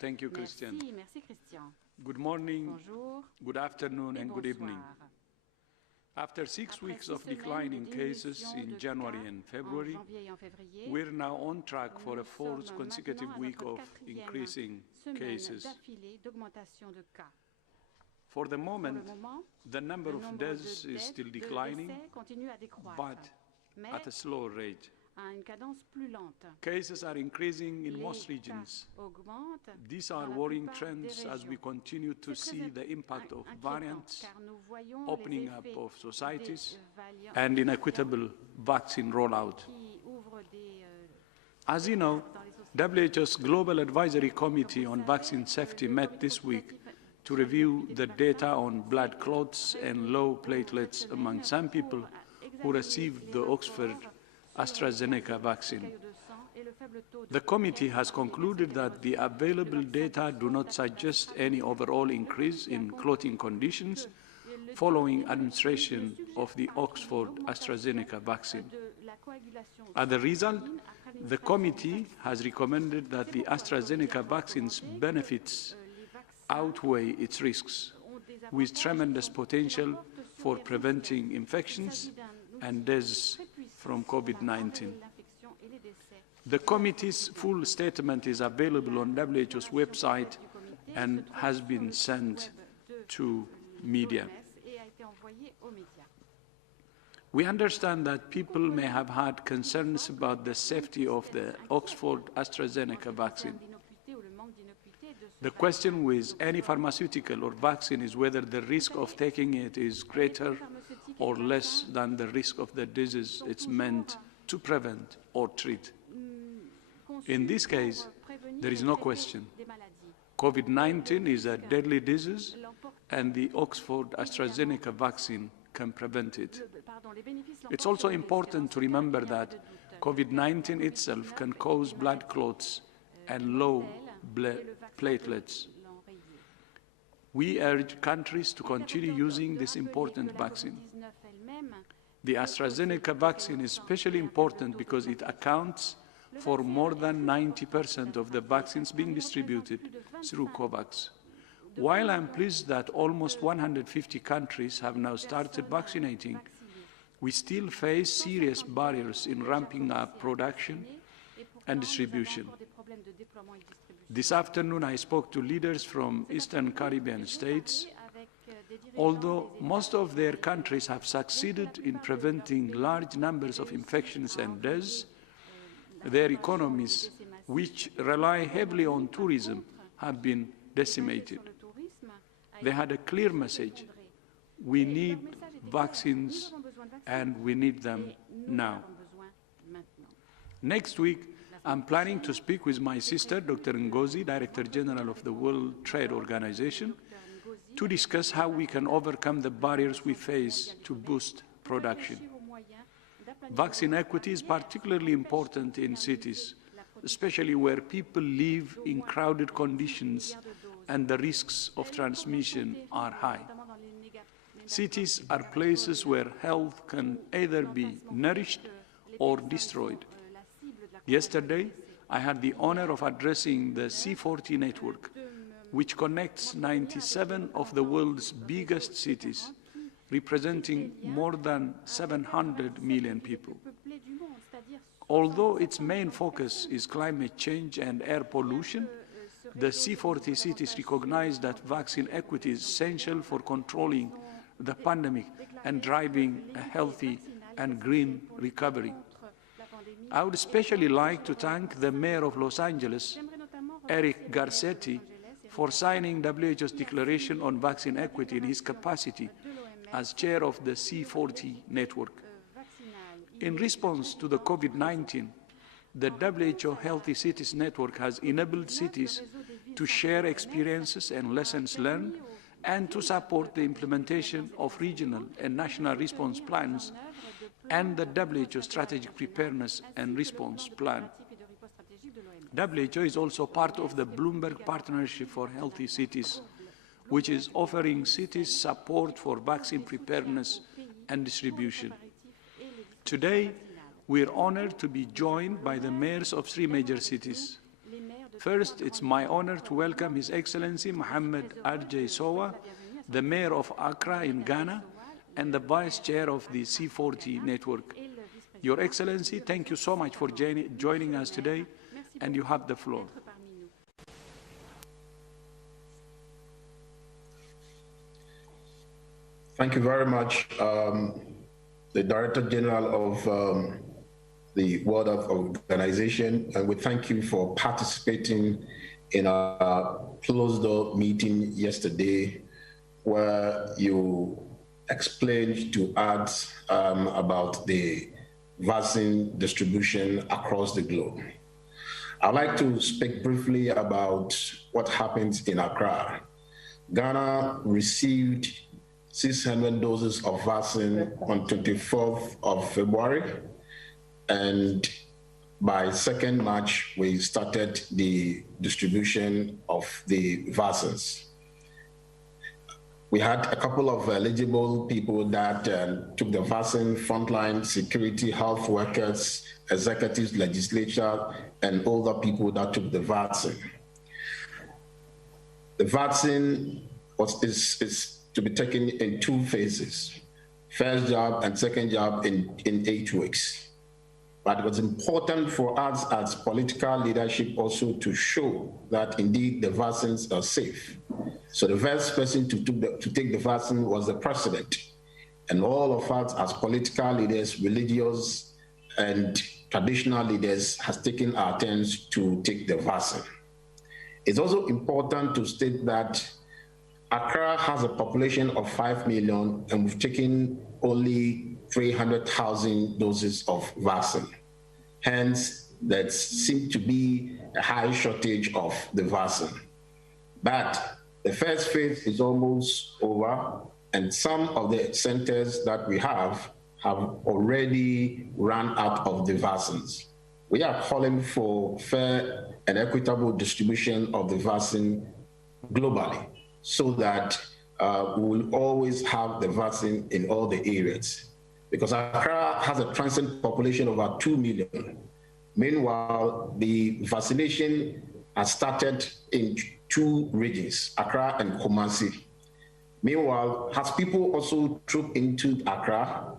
Thank you, Christian. Merci Christian. Good morning, Bonjour good afternoon, et and good evening. bonsoir. After 6 Après weeks 6 of semaines declining de cases diminution in de January cas and en February, janvier et en février, we're now on track for a nous fourth sommes consecutive maintenant à week notre of quatrième increasing semaine cases. d'affilée d'augmentation de cas. For the Pour moment, le moment, the number le of nombre deaths de is still de declining, décès continue à décroître, but mais at a slow rate. à une cadence plus lente. Cases are increasing in Les most cas regions. augmentent These dans are la worrying plupart des trends as we régions. continue to C'est très see the impact of inquiétant variants, car nous voyons opening les up effets of societies, des and variants inequitable vaccine rollout. qui ouvrent des As you know, WHO's Global Advisory Committee on Vaccine Safety met this week to review the data on blood clots and low platelets among some people who received the Oxford AstraZeneca vaccine. The committee has concluded that the available data do not suggest any overall increase in clotting conditions following administration of the Oxford AstraZeneca vaccine. As a result, the committee has recommended that the AstraZeneca vaccine's benefits outweigh its risks, with tremendous potential for preventing infections and deaths from COVID-19. The committee's full statement is available on WHO's website and has been sent to media. We understand that people may have had concerns about the safety of the Oxford AstraZeneca vaccine. The question with any pharmaceutical or vaccine is whether the risk of taking it is greater or less than the risk of the disease it's meant to prevent or treat. In this case, there is no question. COVID-19 is a deadly disease, and the Oxford AstraZeneca vaccine can prevent it. It's also important to remember that COVID-19 itself can cause blood clots and low platelets. We urge countries to continue using this important vaccine. The AstraZeneca vaccine is especially important because it accounts for more than 90% of the vaccines being distributed through COVAX. While I'm pleased that almost 150 countries have now started vaccinating, we still face serious barriers in ramping up production and distribution. This afternoon, I spoke to leaders from Eastern Caribbean states. Although most of their countries have succeeded in preventing large numbers of infections and deaths, their economies, which rely heavily on tourism, have been decimated. They had a clear message: we need vaccines, and we need them now. Next week, I'm planning to speak with my sister, Dr. Ngozi, Director General of the World Trade Organization, to discuss how we can overcome the barriers we face to boost production. Vaccine equity is particularly important in cities, especially where people live in crowded conditions and the risks of transmission are high. Cities are places where health can either be nourished or destroyed. Yesterday, I had the honor of addressing the C40 network, which connects 97 of the world's biggest cities, representing more than 700 million people. Although its main focus is climate change and air pollution, the C40 cities recognize that vaccine equity is essential for controlling the pandemic and driving a healthy and green recovery. I would especially like to thank the Mayor of Los Angeles, Eric Garcetti, for signing WHO's Declaration on Vaccine Equity in his capacity as chair of the C40 network. In response to the COVID-19, the WHO Healthy Cities Network has enabled cities to share experiences and lessons learned and to support the implementation of regional and national response plans and the WHO Strategic Preparedness and Response Plan. WHO is also part of the Bloomberg Partnership for Healthy Cities, which is offering cities support for vaccine preparedness and distribution. Today, we are honored to be joined by the mayors of 3 major cities, First, it's my honor to welcome His Excellency Mohammed R.J. Sowa, the Mayor of Accra in Ghana, and the Vice Chair of the C40 Network. Your Excellency, thank you so much for joining us today, and you have the floor. Thank you very much, the Director General of the World Health Organization, and we thank you for participating in our closed-door meeting yesterday, where you explained to us about the vaccine distribution across the globe. I'd like to speak briefly about what happens in Accra. Ghana received 600 doses of vaccine on 24th of February, and by 2nd March, we started the distribution of the vaccines. We had a couple of eligible people that took the vaccine: frontline security, health workers, executives, legislature, and other people that took the vaccine. The vaccine is to be taken in 2 phases, first jab and second jab in 8 weeks. But it was important for us as political leadership also to show that indeed the vaccines are safe. So the first person to take the vaccine was the president. And all of us as political leaders, religious and traditional leaders has taken our turns to take the vaccine. It's also important to state that Accra has a population of 5 million, and we've taken only 300,000 doses of vaccine. Hence, there seems to be a high shortage of the vaccine. But the first phase is almost over, and some of the centers that we have already run out of the vaccines. We are calling for fair and equitable distribution of the vaccine globally, so that we will always have the vaccine in all the areas. Because Accra has a transient population of about 2 million. Meanwhile, the vaccination has started in 2 regions, Accra and Kumasi. Meanwhile, as people also troop into Accra,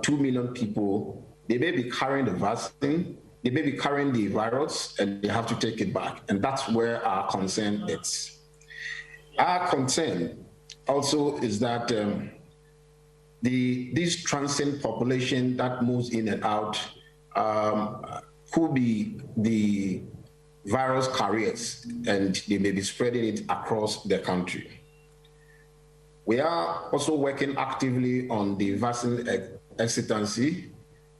2 million people, they may be carrying the vaccine, they may be carrying the virus, and they have to take it back. And that's where our concern is. Our concern also is that this transient population that moves in and out could be the virus carriers, and they may be spreading it across the country. We are also working actively on the vaccine hesitancy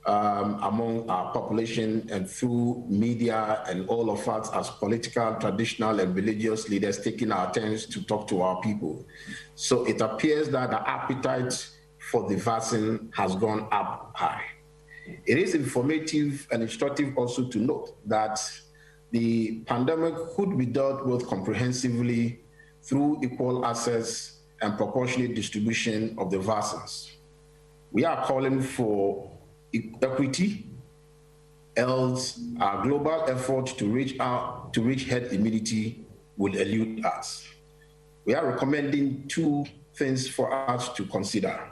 among our population, and through media and all of us as political, traditional, and religious leaders taking our turns to talk to our people. So it appears that the appetite for the vaccine has gone up high. It is informative and instructive also to note that the pandemic could be dealt with comprehensively through equal access and proportionate distribution of the vaccines. We are calling for equity, else our global effort to reach herd immunity will elude us. We are recommending 2 things for us to consider.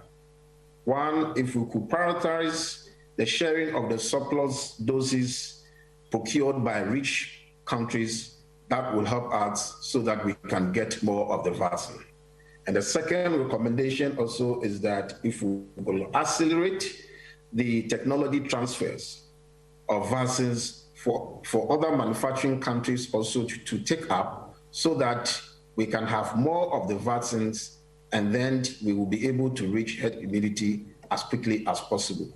One, if we could prioritize the sharing of the surplus doses procured by rich countries, that will help us so that we can get more of the vaccine. And the second recommendation also is that if we will accelerate the technology transfers of vaccines for other manufacturing countries also to take up, so that we can have more of the vaccines, and then we will be able to reach herd immunity as quickly as possible.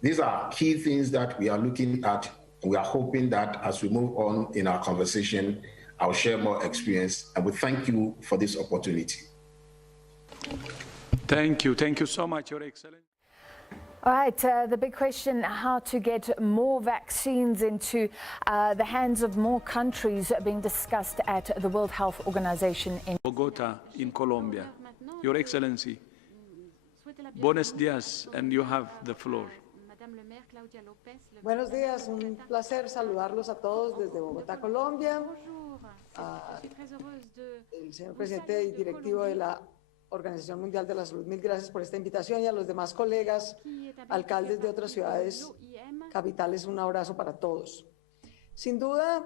These are key things that we are looking at, and we are hoping that as we move on in our conversation, I'll share more experience, and we thank you for this opportunity. Thank you. Thank you so much, Your Excellency. All right, the big question, how to get more vaccines into the hands of more countries, being discussed at the World Health Organization in Bogota, in Colombia. Your Excellency, buenos dias, and you have the floor. Madame le maire Claudia López. Buenos días, un placer saludarlos a todos desde Bogotá, Colombia. Bonjour. Je suis très heureuse de El señor presidente y directivo de la Organización Mundial de la Salud, mil gracias por esta invitación, y a los demás colegas, qui est alcaldes de otras ciudades l'OIM. capitales, un abrazo para todos. Sin duda,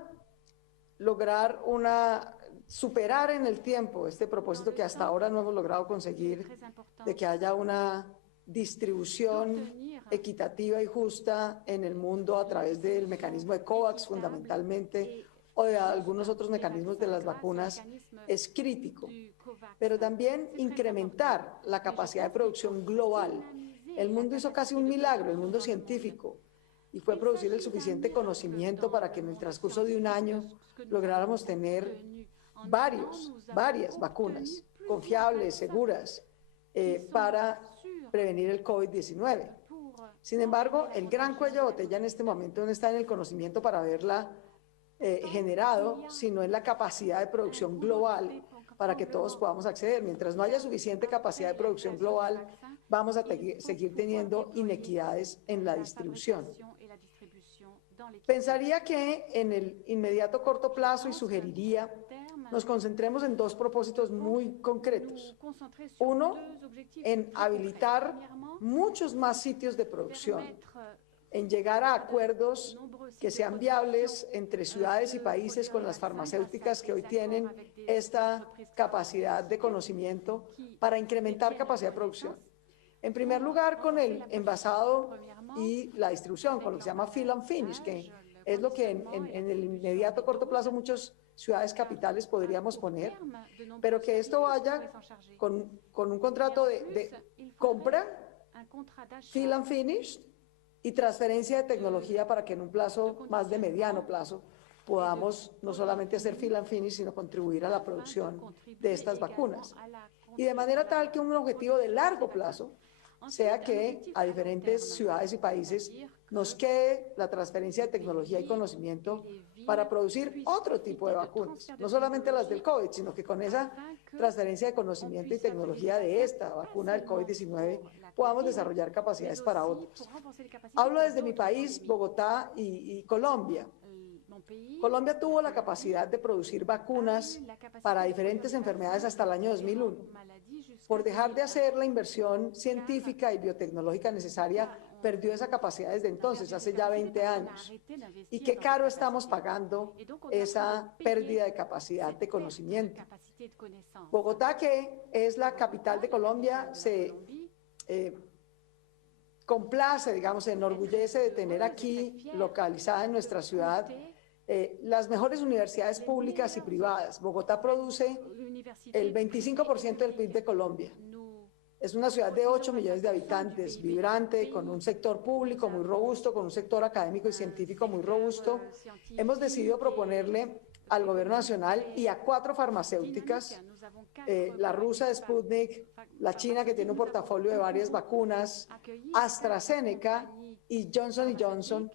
superar en el tiempo este propósito que hasta ahora no hemos logrado conseguir, Très important. de que haya una distribución equitativa y justa en el mundo a través del mecanismo de COVAX fundamentalmente, o de algunos otros mecanismos de las vacunas, es crítico. Pero también incrementar la capacidad de producción global. El mundo hizo casi un milagro, el mundo científico, y fue producir el suficiente conocimiento para que en el transcurso de un año lográramos tener varias vacunas confiables, seguras, para prevenir el COVID-19. Sin embargo, el gran cuello de botella en este momento no está en el conocimiento para haberla generado, sino en la capacidad de producción global para que todos podamos acceder. Mientras no haya suficiente capacidad de producción global, vamos a seguir teniendo inequidades en la distribución. Pensaría que en el inmediato corto plazo, y sugeriría, nos concentremos en dos propósitos muy concretos. Uno, en habilitar muchos más sitios de producción, en llegar a acuerdos que sean viables entre ciudades y países con las farmacéuticas que hoy tienen esta capacidad de conocimiento para incrementar capacidad de producción. En primer lugar, con el envasado y la distribución, con lo que se llama fill and finish, que es lo que en el inmediato corto plazo muchas ciudades capitales podríamos poner, pero que esto vaya con un contrato de compra, fill and finish, y transferencia de tecnología para que en un plazo más de mediano plazo podamos no solamente hacer fill and finish, sino contribuir a la producción de estas vacunas. Y de manera tal que un objetivo de largo plazo sea que a diferentes ciudades y países nos quede la transferencia de tecnología y conocimiento para producir otro tipo de vacunas, no solamente las del COVID, sino que con esa transferencia de conocimiento y tecnología de esta vacuna del COVID-19 podamos desarrollar capacidades para otras. Hablo desde mi país, Bogotá y Colombia. Colombia tuvo la capacidad de producir vacunas para diferentes enfermedades hasta el año 2001. Por dejar de hacer la inversión científica y biotecnológica necesaria, perdió esa capacidad desde entonces, hace ya 20 años. Y qué caro estamos pagando esa pérdida de capacidad de conocimiento. Bogotá, que es la capital de Colombia, se complace, digamos, se enorgullece de tener aquí, localizada en nuestra ciudad, las mejores universidades públicas y privadas. Bogotá produce el 25% del PIB de Colombia. Es una ciudad de 8 millones de habitantes, vibrante, con un sector público muy robusto, con un sector académico y científico muy robusto. Hemos decidido proponerle al gobierno nacional y a 4 farmacéuticas, la rusa Sputnik, la china que tiene un portafolio de varias vacunas, AstraZeneca y Johnson & Johnson,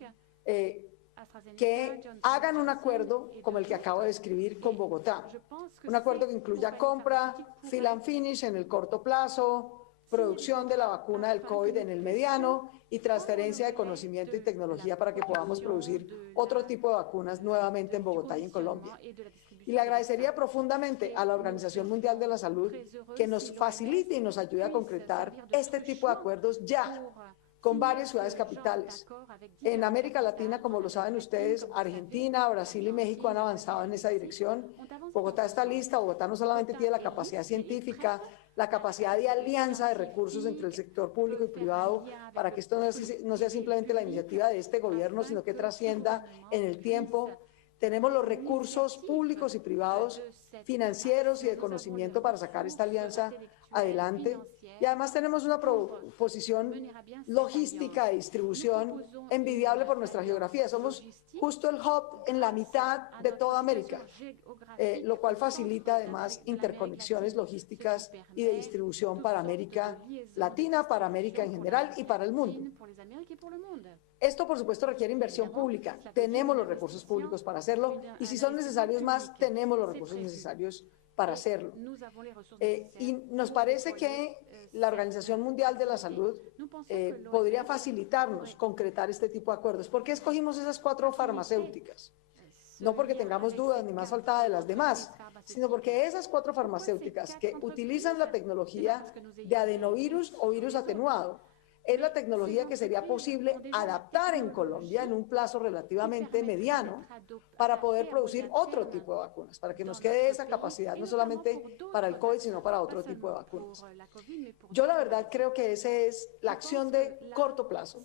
que hagan un acuerdo como el que acabo de describir con Bogotá. Un acuerdo que incluya compra, fill and finish en el corto plazo, producción de la vacuna del COVID en el mediano y transferencia de conocimiento y tecnología para que podamos producir otro tipo de vacunas nuevamente en Bogotá y en Colombia. Y le agradecería profundamente a la Organización Mundial de la Salud que nos facilite y nos ayude a concretar este tipo de acuerdos ya con varias ciudades capitales. En América Latina, como lo saben ustedes, Argentina, Brasil y México han avanzado en esa dirección. Bogotá está lista. Bogotá no solamente tiene la capacidad científica, la capacidad de alianza de recursos entre el sector público y privado para que esto no sea simplemente la iniciativa de este gobierno, sino que trascienda en el tiempo. Tenemos los recursos públicos y privados, financieros y de conocimiento para sacar esta alianza adelante. Y además tenemos una posición logística de distribución envidiable por nuestra geografía. Somos justo el hub en la mitad de toda América, lo cual facilita además interconexiones logísticas y de distribución para América Latina, para América en general y para el mundo. Esto, por supuesto, requiere inversión pública. Tenemos los recursos públicos para hacerlo y si son necesarios más, tenemos los recursos necesarios para hacerlo. Nous avons les ressources Y nécessaires. nos parece que la Organización Mundial de la Salud podría facilitarnos concretar este tipo de acuerdos. ¿Por qué escogimos esas 4 farmacéuticas? No porque tengamos dudas ni más faltada de las demás, sino porque esas 4 farmacéuticas que utilizan la tecnología de adenovirus o virus atenuado es la tecnología que sería posible adaptar en Colombia en un plazo relativamente mediano para poder producir otro tipo de vacunas, para que nos quede esa capacidad no solamente para el COVID, sino para otro tipo de vacunas. Yo la verdad creo que esa es la acción de corto plazo,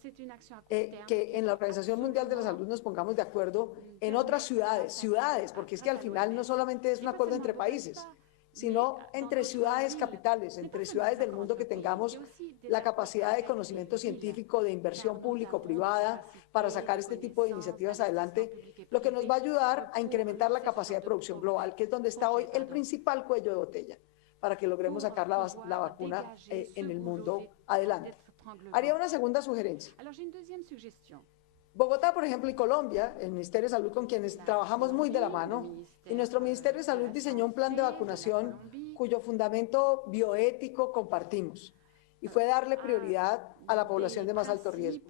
que en la Organización Mundial de la Salud nos pongamos de acuerdo en otras ciudades, porque es que al final no solamente es un acuerdo entre países, sino entre ciudades capitales, entre ciudades del mundo que tengamos la capacidad de conocimiento científico, de inversión público-privada para sacar este tipo de iniciativas adelante, lo que nos va a ayudar a incrementar la capacidad de producción global, que es donde está hoy el principal cuello de botella, para que logremos sacar la vacuna en el mundo adelante. Haría una segunda sugerencia. Alors j'ai une deuxième suggestion. Bogotá, por ejemplo, y Colombia, el Ministerio de Salud con quienes trabajamos muy de la mano, y nuestro Ministerio de Salud diseñó un plan de vacunación cuyo fundamento bioético compartimos, y fue darle prioridad a la población de más alto riesgo.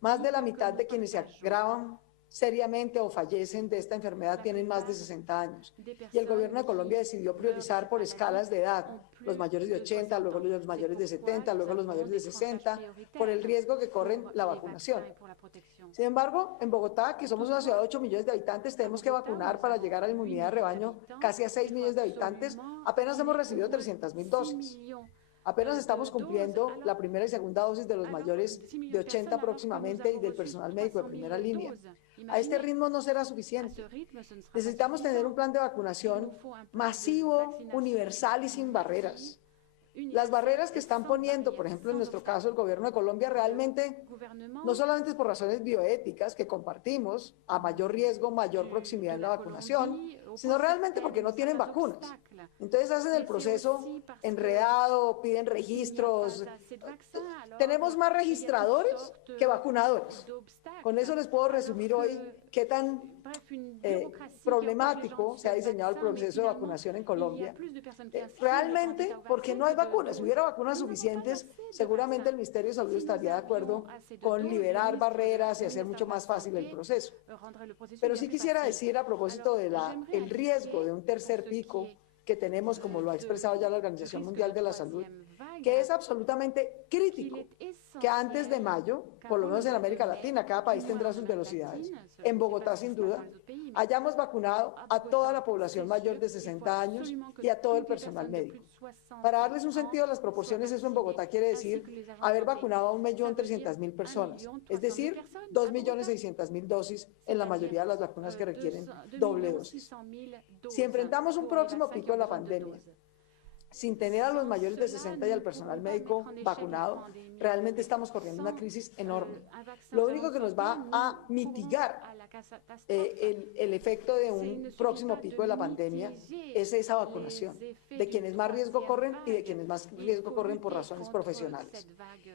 Más de la mitad de quienes se agravan seriamente o fallecen de esta enfermedad tienen más de 60 años. Y el gobierno de Colombia decidió priorizar por escalas de edad, los mayores de 80, luego los mayores de 70, luego los mayores de 60, por el riesgo que corren la vacunación. Sin embargo, en Bogotá, que somos una ciudad de 8 millones de habitantes, tenemos que vacunar para llegar a la inmunidad de rebaño casi a 6 millones de habitantes, apenas hemos recibido 300.000 dosis. Apenas estamos cumpliendo la primera y segunda dosis de los mayores de 80 próximamente y del personal médico de primera línea. A este ritmo no será suficiente. Necesitamos tener un plan de vacunación masivo, universal y sin barreras. Las barreras que están poniendo, por ejemplo, en nuestro caso, el gobierno de Colombia, realmente no solamente es por razones bioéticas que compartimos, a mayor riesgo, mayor proximidad en la vacunación, sino realmente porque no tienen vacunas. Entonces hacen el proceso enredado, piden registros. Tenemos más registradores que vacunadores. Con eso les puedo resumir hoy qué tan problemático se ha diseñado el proceso de vacunación en Colombia. Realmente porque no hay vacunas. Si hubiera vacunas suficientes, seguramente el Ministerio de Salud estaría de acuerdo con liberar barreras y hacer mucho más fácil el proceso. Pero sí quisiera decir a propósito del riesgo de un tercer pico que tenemos, como lo ha expresado ya la Organización Mundial de la Salud, que es absolutamente crítico que antes de mayo, por lo menos en América Latina, cada país tendrá sus velocidades, en Bogotá sin duda, hayamos vacunado a toda la población mayor de 60 años y a todo el personal médico. Para darles un sentido a las proporciones, eso en Bogotá quiere decir haber vacunado a 1.300.000 personas, es decir, 2.600.000 dosis en la mayoría de las vacunas que requieren doble dosis. Si enfrentamos un próximo pico de la pandemia, sin tener a los mayores de 60 y al personal médico vacunado, realmente estamos corriendo una crisis enorme. Lo único que nos va a mitigar el efecto de un próximo pico de la pandemia es esa vacunación, de quienes más riesgo corren y de quienes más riesgo corren por razones profesionales.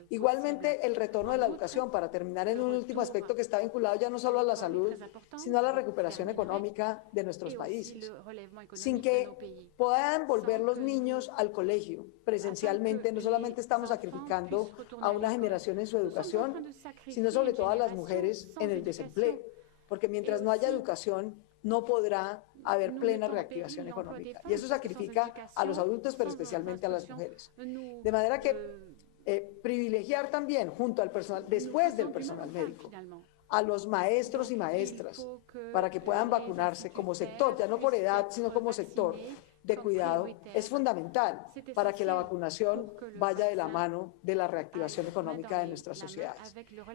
Igualmente, el retorno de la educación, para terminar en un último aspecto que está vinculado ya no solo a la salud, sino a la recuperación económica de nuestros países. Sin que puedan volver los niños al colegio presencialmente, no solamente estamos sacrificando a una generación en su educación, sino sobre todo a las mujeres en el desempleo, porque mientras no haya educación no podrá haber plena reactivación económica, y eso sacrifica a los adultos, pero especialmente a las mujeres. De manera que privilegiar también junto al personal, después del personal médico, a los maestros y maestras para que puedan vacunarse como sector, ya no por edad, sino como sector de cuidado, es fundamental para que la vacunación vaya de la mano de la reactivación económica de nuestras sociedades.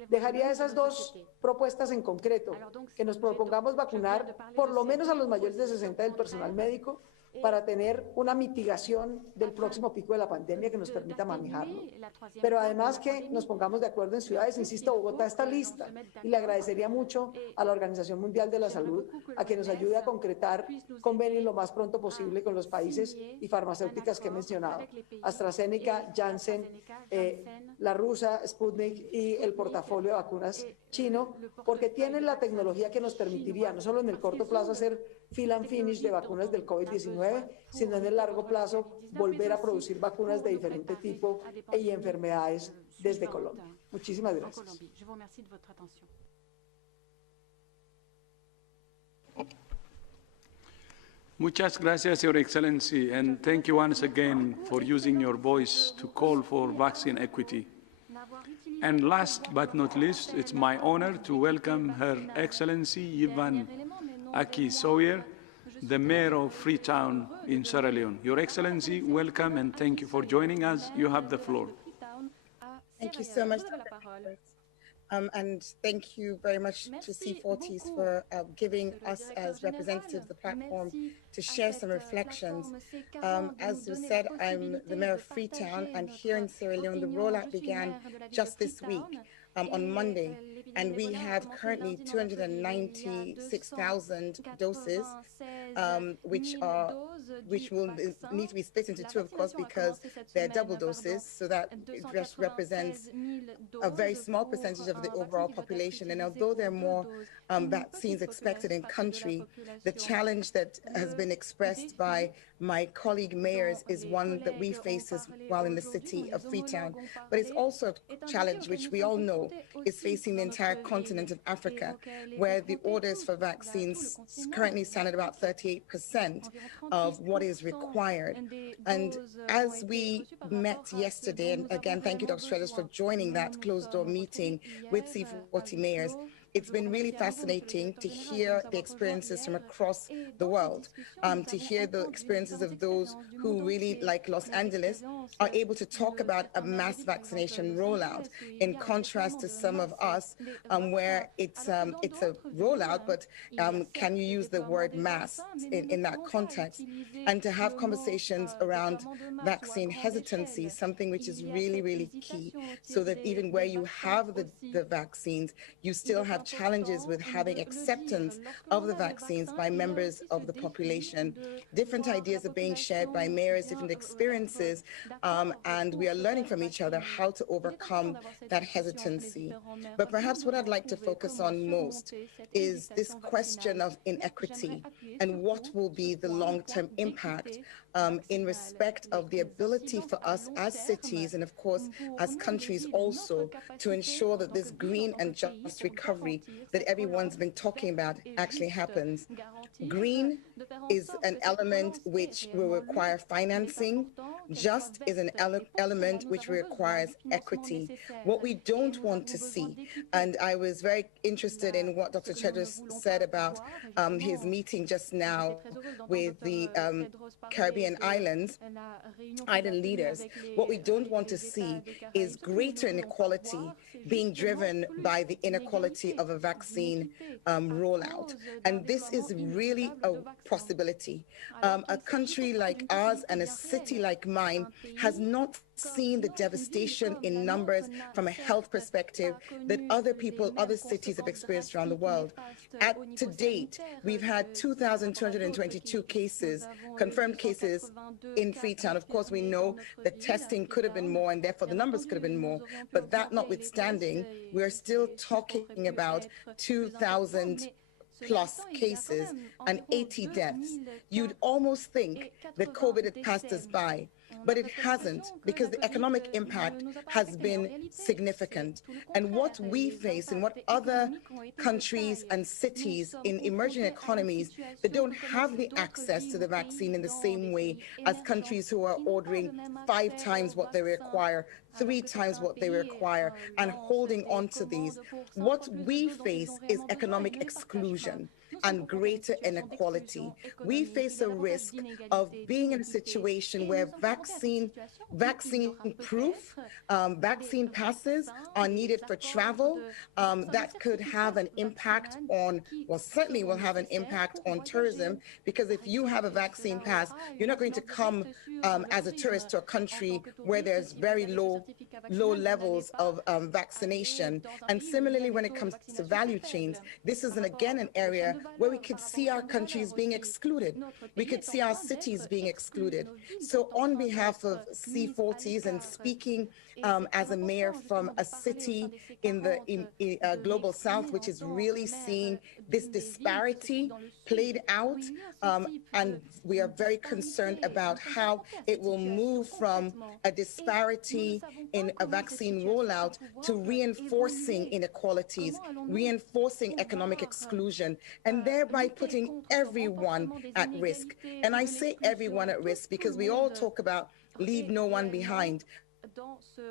Dejaría esas dos propuestas en concreto, que nos propongamos vacunar por lo menos a los mayores de 60 del personal médico, para tener una mitigación del próximo pico de la pandemia que nos permita manejarlo. Pero además que nos pongamos de acuerdo en ciudades, insisto, Bogotá está lista, y le agradecería mucho a la Organización Mundial de la Salud a que nos ayude a concretar convenios lo más pronto posible con los países y farmacéuticas que he mencionado: AstraZeneca, Janssen, la rusa, Sputnik y el portafolio de vacunas chino, porque tienen la tecnología que nos permitiría, no solo en el corto plazo hacer fill and finish de vacunas del COVID-19, sino en el largo plazo volver a producir vacunas de diferente tipo y enfermedades desde Colombia. Muchísimas gracias. Muchas gracias, Your Excellency, and thank you once again for using your voice to call for vaccine equity. And last but not least, it's my honor to welcome Her Excellency Yvan Aki Sawyer, the Mayor of Freetown in Sierra Leone. Your Excellency, welcome and thank you for joining us. You have the floor. Thank you so much. And thank you very much to C40s for giving us as representatives the platform to share some reflections. As was said, I'm the Mayor of Freetown, and here in Sierra Leone, the rollout began just this week. On Monday, and we have currently 296,000 doses, which will need to be split into two, of course, because they're double doses, so that it just represents a very small percentage of the overall population. And although there are more vaccines expected in country, the challenge that has been expressed by my colleague mayors is one that we face as well in the city of Freetown. But it's also a challenge which we all know is facing the entire continent of Africa, where the orders for vaccines currently stand at about 38% of what is required. And as we met yesterday, and again, thank you, Dr. Shredders, for joining that closed-door meeting with C40 mayors, it's been really fascinating to hear the experiences from across the world, to hear the experiences of those who really, like Los Angeles, are able to talk about a mass vaccination rollout, in contrast to some of us, where it's a rollout, but can you use the word mass in that context? And to have conversations around vaccine hesitancy, something which is really, really key, so that even where you have the vaccines, you still have challenges with having acceptance of the vaccines by members of the population. Different ideas are being shared by mayors, different experiences, and we are learning from each other how to overcome that hesitancy. But perhaps what I'd like to focus on most is this question of inequity and what will be the long-term impact in respect of the ability for us as cities and, of course, as countries also, to ensure that this green and just recovery that everyone's been talking about actually happens. Green is an element which will require financing. Just is an element which requires equity. What we don't want to see, and I was very interested in what Dr. Chedros said about his meeting just now with the Caribbean island leaders. What we don't want to see is greater inequality being driven by the inequality of a vaccine rollout. And this is really a possibility. A country like ours and a city like mine has not seen the devastation in numbers from a health perspective that other people, other cities have experienced around the world. To date, we've had 2,222 cases, confirmed cases in Freetown. Of course, we know that testing could have been more and therefore the numbers could have been more, but that notwithstanding, we're still talking about 2,000 plus cases and 80 deaths. You'd almost think that COVID had passed us by, but it hasn't, because the economic impact has been significant. And what we face and what other countries and cities in emerging economies that don't have the access to the vaccine in the same way as countries who are ordering 5 times what they require, 3 times what they require, and holding on to these. What we face is economic exclusion and greater inequality. We face a risk of being in a situation where vaccine proof, vaccine passes are needed for travel. That could have an impact on, well, certainly will have an impact on tourism, because if you have a vaccine pass, you're not going to come as a tourist to a country where there's very low levels of vaccination. And similarly, when it comes to value chains, this is again an area where we could see our countries being excluded. We could see our cities being excluded. So on behalf of C40s and speaking as a mayor from a city in the Global South, which is really seeing this disparity played out, and we are very concerned about how it will move from a disparity in a vaccine rollout to reinforcing inequalities, reinforcing economic exclusion, and thereby putting everyone at risk. And I say everyone at risk because we all talk about leave no one behind,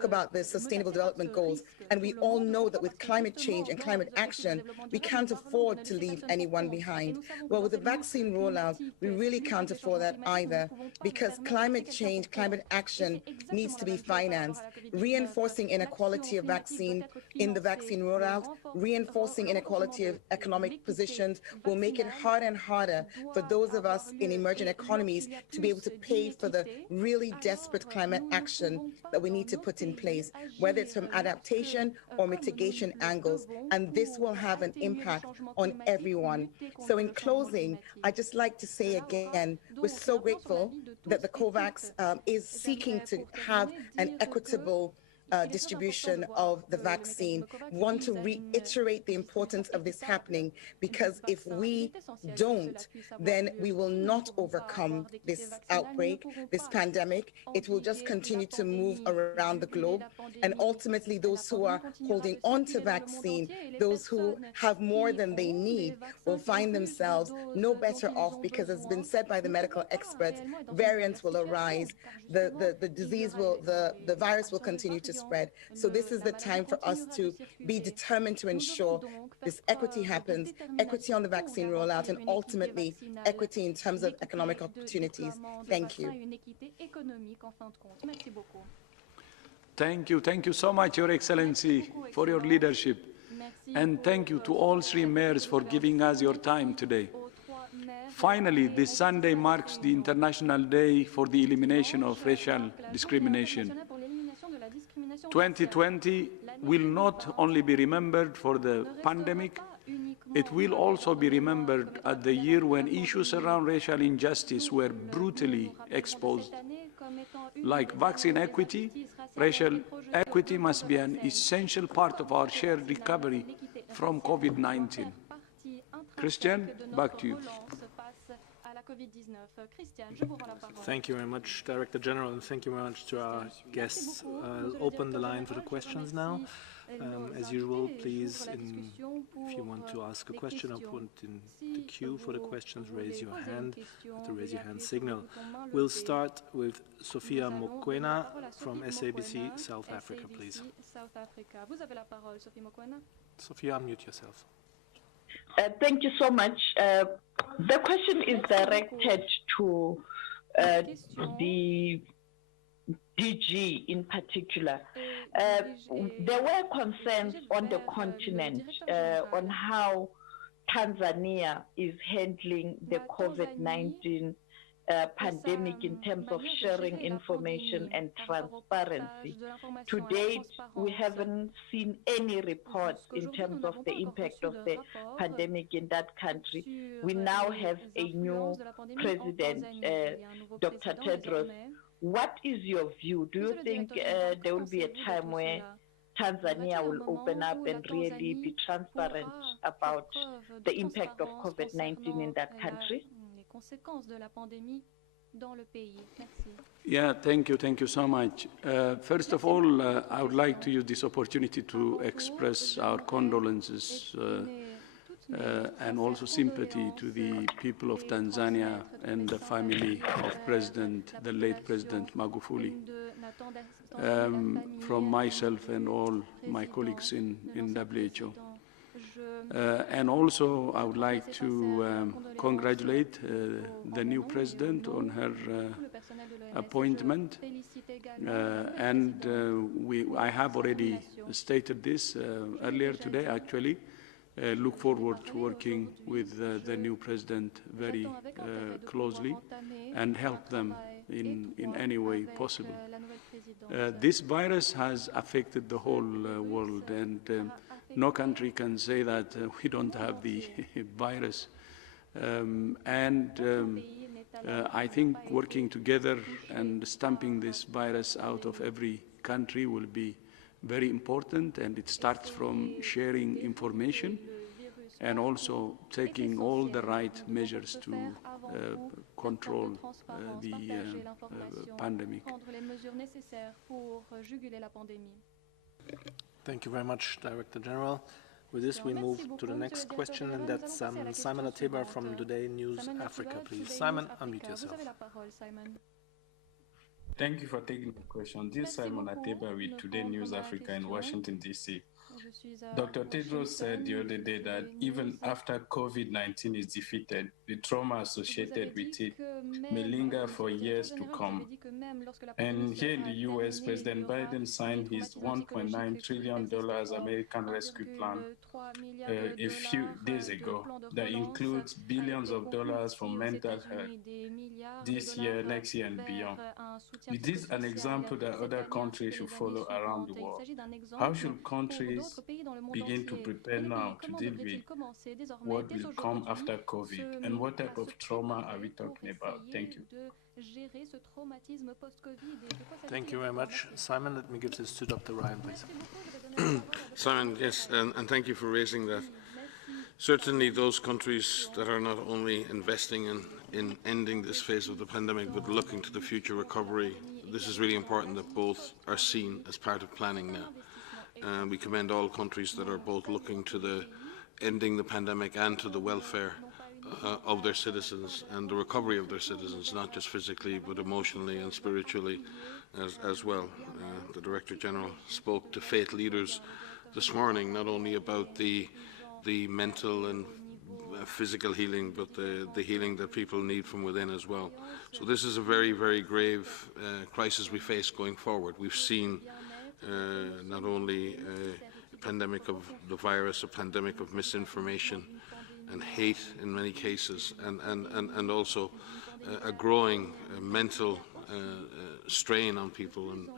about the Sustainable Development Goals, and we all know that with climate change and climate action, we can't afford to leave anyone behind. Well, with the vaccine rollout, we really can't afford that either, because climate change, climate action needs to be financed. Reinforcing inequality of vaccine in the vaccine rollout, reinforcing inequality of economic positions will make it harder and harder for those of us in emerging economies to be able to pay for the really desperate climate action that we need to put in place, whether it's from adaptation or mitigation angles, and this will have an impact on everyone. So in closing, I'd just like to say again, we're so grateful that the COVAX is seeking to have an equitable distribution of the vaccine. Want to reiterate the importance of this happening, because if we don't, then we will not overcome this outbreak, this pandemic. It will just continue to move around the globe. And ultimately, those who are holding on to vaccine, those who have more than they need, will find themselves no better off, because as has been said by the medical experts, variants will arise, the disease will, the virus will continue to spread. So this is the time for us to be determined to ensure this equity happens, equity on the vaccine rollout, and ultimately equity in terms of economic opportunities. Thank you. Thank you. Thank you so much, Your Excellency, for your leadership. And thank you to all three mayors for giving us your time today. Finally, this Sunday marks the International Day for the Elimination of Racial Discrimination. 2020 will not only be remembered for the pandemic, it will also be remembered as the year when issues around racial injustice were brutally exposed. Like vaccine equity, racial equity must be an essential part of our shared recovery from COVID-19. Christian, back to you. Thank you very much, Director General, and thank you very much to our guests. I'll open the line for the questions now. As usual, please, if you want to ask a question or put in the queue for the questions, raise your hand with the raise your hand signal. We'll start with Sophia Mokoena from SABC South Africa, please. Sophia, unmute yourself. Thank you so much. The question is directed to the DG in particular. There were concerns on the continent on how Tanzania is handling the COVID-19 pandemic in terms of sharing information and transparency. To date, we haven't seen any reports in terms of the impact of the pandemic in that country. We now have a new president, Dr. Tedros. What is your view? Do you think there will be a time where Tanzania will open up and really be transparent about the impact of COVID-19 in that country? Yeah, thank you so much. First of all, I would like to use this opportunity to express our condolences and also sympathy to the people of Tanzania and the family of the late President Magufuli. From myself and all my colleagues in WHO. And also, I would like to congratulate the new president on her appointment. I have already stated this earlier today, actually. Look forward to working with the new president very closely and help them in any way possible. This virus has affected the whole world, and no country can say that we don't have the virus. I think working together and stamping this virus out of every country will be very important, and it starts from sharing information and also taking all the right measures to control the pandemic. Thank you very much, Director General. With this, we move to the next question, and that's Simon Ateba from Today News Africa. Please, Simon, unmute yourself. Thank you for taking the question. This is Simon Ateba with Today News Africa in Washington, D.C. Dr. Tedros said the other day that even after COVID-19 is defeated, the trauma associated with it may linger for years to come. And here in the U.S., President Biden signed his $1.9 trillion American Rescue Plan a few days ago that includes billions of dollars for mental health this year, next year, and beyond. Is this an example that other countries should follow around the world? How should countries begin to prepare now to deal with what will come after COVID? And what type of trauma are we talking about? Thank you. Thank you very much. Simon, let me give this to Dr. Ryan, please. Simon, yes, and thank you for raising that. Certainly those countries that are not only investing in ending this phase of the pandemic, but looking to the future recovery, this is really important that both are seen as part of planning now. We commend all countries that are both looking to the ending the pandemic and to the welfare of their citizens and the recovery of their citizens, not just physically, but emotionally and spiritually as well. The Director General spoke to faith leaders this morning, not only about the mental and physical healing, but the healing that people need from within as well. So this is a very, very grave crisis we face going forward. We've seen not only a pandemic of the virus, a pandemic of misinformation and hate in many cases, and also a growing mental strain on people, and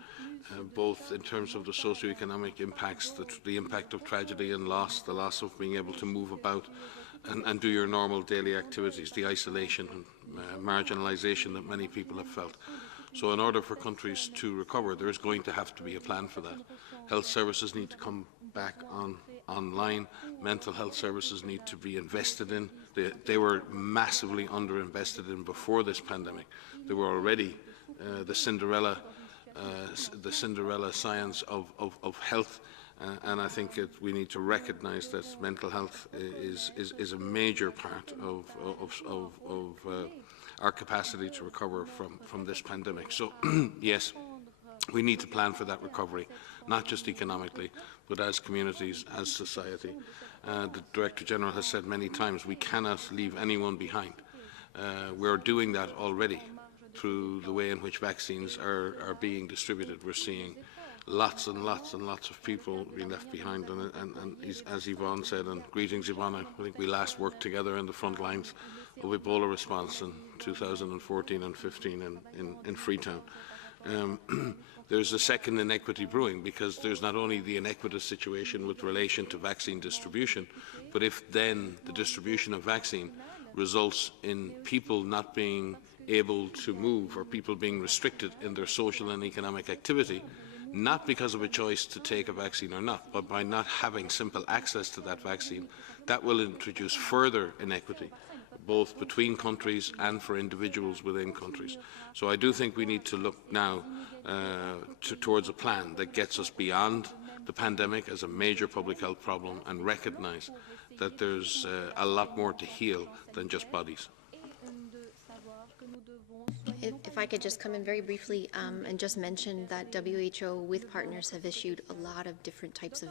both in terms of the socioeconomic impacts, the impact of tragedy and loss, the loss of being able to move about and do your normal daily activities, the isolation and marginalisation that many people have felt. So in order for countries to recover, there is going to have to be a plan for that. Health services need to come back online. Mental health services need to be invested in. They were massively underinvested in before this pandemic. They were already the Cinderella science of health, and I think we need to recognise that mental health is a major part of our capacity to recover from this pandemic. So yes, we need to plan for that recovery, not just economically, but as communities, as society. The Director General has said many times we cannot leave anyone behind. We're doing that already through the way in which vaccines are being distributed. We're seeing lots and lots and lots of people being left behind, and as Yvonne said, and greetings Yvonne, I think we last worked together in the front lines of Ebola response in 2014 and 15 in Freetown. There's a second inequity brewing, because there's not only the inequitous situation with relation to vaccine distribution, but if then the distribution of vaccine results in people not being able to move, or people being restricted in their social and economic activity, not because of a choice to take a vaccine or not, but by not having simple access to that vaccine, that will introduce further inequity, both between countries and for individuals within countries. So I do think we need to look now towards a plan that gets us beyond the pandemic as a major public health problem, and recognise that there's a lot more to heal than just bodies. If I could just come in very briefly and just mention that WHO with partners have issued a lot of different types of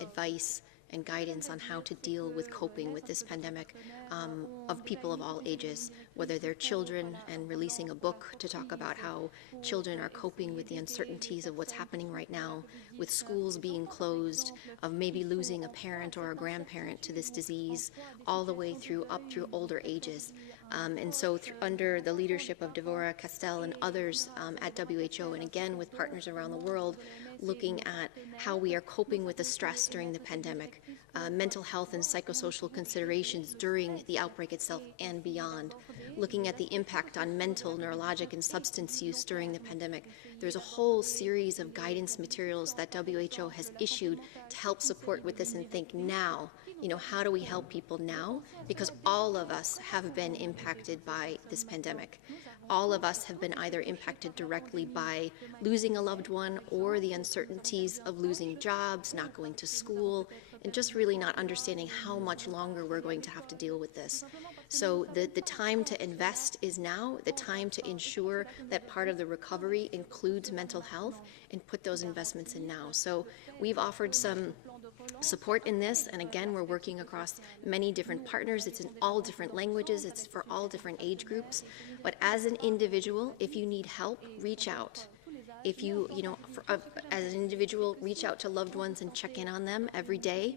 advice and guidance on how to deal with coping with this pandemic of people of all ages, whether they're children, and releasing a book to talk about how children are coping with the uncertainties of what's happening right now, with schools being closed, of maybe losing a parent or a grandparent to this disease, all the way through up through older ages. And so under the leadership of Devorah Castell and others at WHO, and again with partners around the world, looking at how we are coping with the stress during the pandemic, mental health and psychosocial considerations during the outbreak itself and beyond, looking at the impact on mental, neurologic, and substance use during the pandemic. There's a whole series of guidance materials that WHO has issued to help support with this and think now, how do we help people now? Because all of us have been impacted by this pandemic. All of us have been either impacted directly by losing a loved one or the uncertainties of losing jobs, not going to school, and just really not understanding how much longer we're going to have to deal with this. So the time to invest is now, the time to ensure that part of the recovery includes mental health and put those investments in now. So we've offered some support in this, and again, we're working across many different partners. It's in all different languages, it's for all different age groups. But as an individual, if you need help, reach out. If you, as an individual, reach out to loved ones and check in on them every day.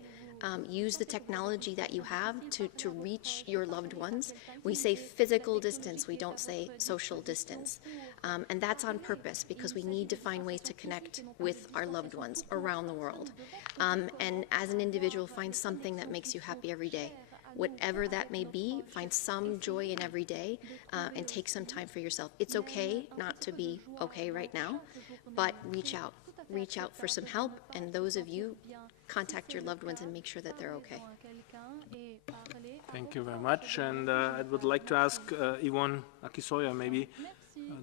Use the technology that you have to reach your loved ones. We say physical distance, we don't say social distance. And that's on purpose because we need to find ways to connect with our loved ones around the world. And as an individual, find something that makes you happy every day. Whatever that may be, find some joy in every day and take some time for yourself. It's okay not to be okay right now, but reach out. Reach out for some help, and those of you, contact your loved ones and make sure that they're okay. Thank you very much. And I would like to ask Yvonne Akisoya, maybe,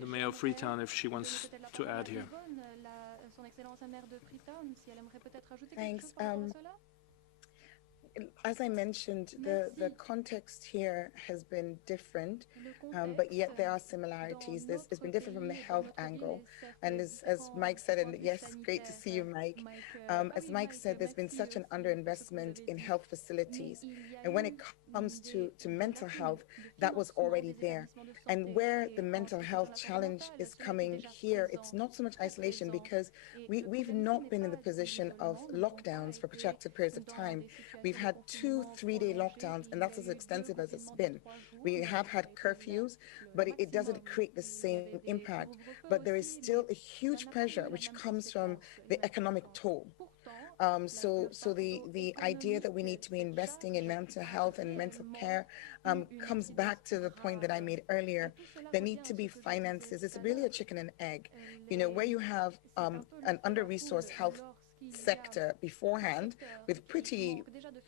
the mayor of Freetown, if she wants to add here. Thanks. As I mentioned, the context here has been different, but yet there are similarities. It's been different from the health angle. And as Mike said, and yes, great to see you, Mike. As Mike said, there's been such an underinvestment in health facilities. And when it comes to mental health, that was already there. And where the mental health challenge is coming here, it's not so much isolation because we've not been in the position of lockdowns for protracted periods of time. We've had 2 3-day lockdowns, and that's as extensive as it's been. We have had curfews, but it doesn't create the same impact. But there is still a huge pressure which comes from the economic toll. So the idea that we need to be investing in mental health and mental care comes back to the point that I made earlier. There need to be finances. It's really a chicken and egg, where you have an under-resourced health sector beforehand with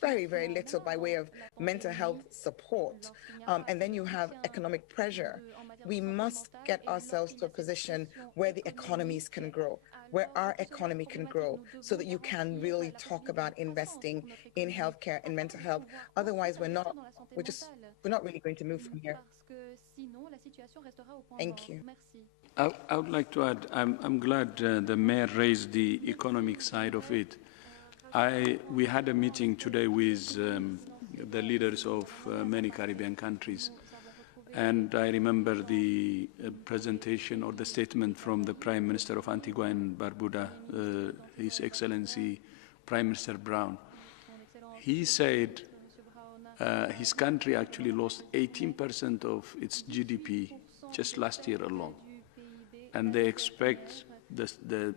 very, very little by way of mental health support. And then you have economic pressure. We must get ourselves to a position where the economies can grow, where our economy can grow, so that you can really talk about investing in healthcare and mental health. Otherwise, we're not really going to move from here. Thank you. I would like to add, I'm glad the mayor raised the economic side of it. We had a meeting today with the leaders of many Caribbean countries, and I remember the presentation or the statement from the Prime Minister of Antigua and Barbuda, His Excellency Prime Minister Brown. He said his country actually lost 18% of its GDP just last year alone. And they expect the